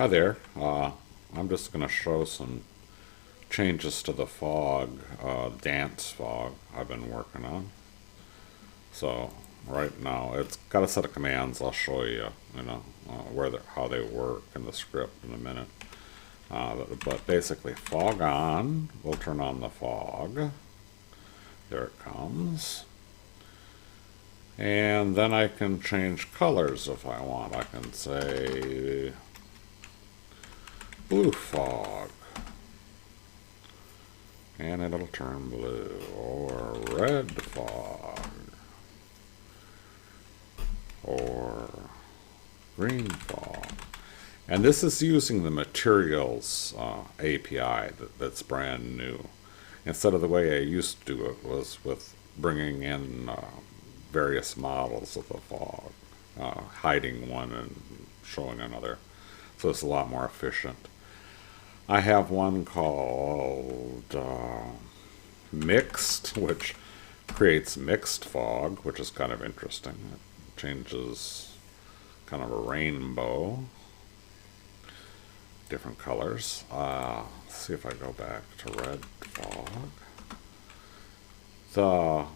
Hi there. I'm just going to show some changes to the fog, dance fog I've been working on. So right now it's got a set of commands. I'll show you, how they work in the script in a minute. But basically, fog on. We'll turn on the fog. There it comes. And then I can change colors if I want. I can say blue fog, and it'll turn blue, or red fog, or green fog. And this is using the materials API that's brand new. Instead of the way I used to do it was with bringing in various models of the fog, hiding one and showing another. So it's a lot more efficient. I have one called Mixed, which creates mixed fog, which is kind of interesting. It changes kind of a rainbow, different colors. Let's see if I go back to red fog.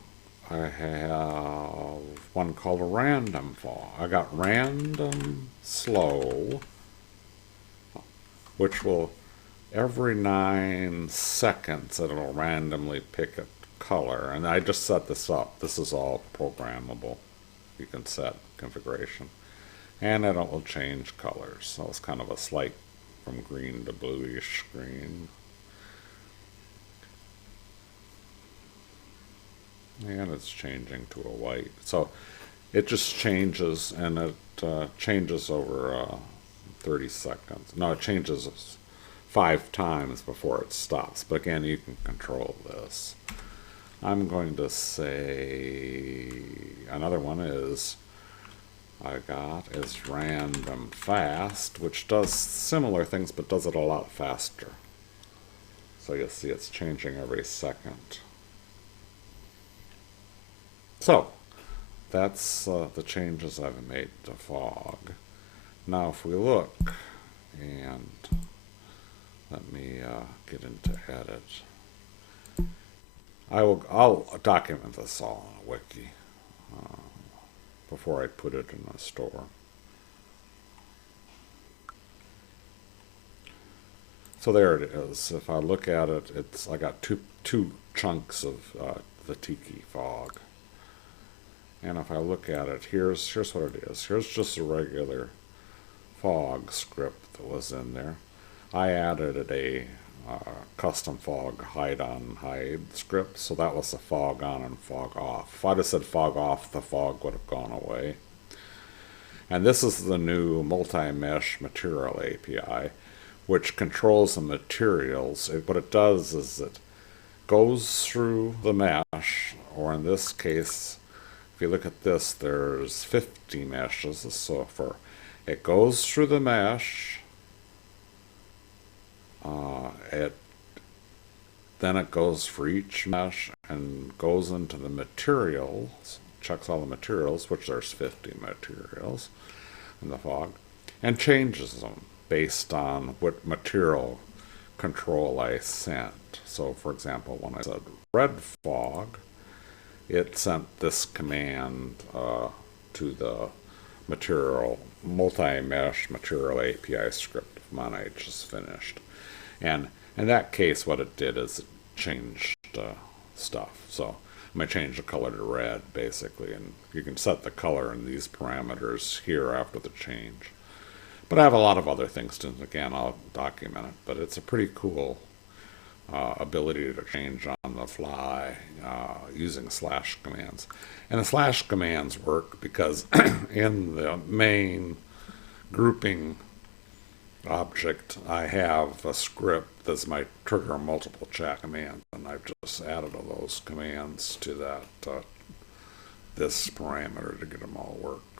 I have one called Random Fog. I got Random Slow, which will every 9 seconds it'll randomly pick a color, and I just set this up. This is all programmable. You can set configuration, and it will change colors. So it's kind of a slight from green to bluish green, and it's changing to a white. So it just changes, and it changes over 30 seconds. No, it changes 5 times before it stops. But again, you can control this. I'm going to say another one is Random Fast, which does similar things but does it a lot faster. So you'll see it's changing every second. So that's the changes I've made to fog. Now if we look, and let me get into edit. I'll document this all in a wiki before I put it in a store. So there it is. If I look at it, I got two chunks of the tiki fog. And if I look at it, here's what it is. Here's just a regular fog script that was in there. I added a custom fog hide on hide script, so that was the fog on and fog off. If I'd have said fog off, the fog would have gone away. And this is the new multi-mesh material API, which controls the materials. What it does is it goes through the mesh, or in this case, if you look at this, there's 50 meshes. So it goes through the mesh. Then it goes for each mesh and goes into the materials, checks all the materials, which there's 50 materials in the fog, and changes them based on what material control I sent. So for example, when I said red fog, it sent this command to the material multi-mesh material API script of mine I just finished. And in that case, what it did is it changed stuff. So I'm going to change the color to red, basically, and you can set the color in these parameters here after the change. But I have a lot of other things to, again, I'll document it, but it's a pretty cool ability to change on the fly using slash commands. And the slash commands work because in the main grouping object, I have a script that's my trigger multiple chat command, and I've just added all those commands to that this parameter to get them all work.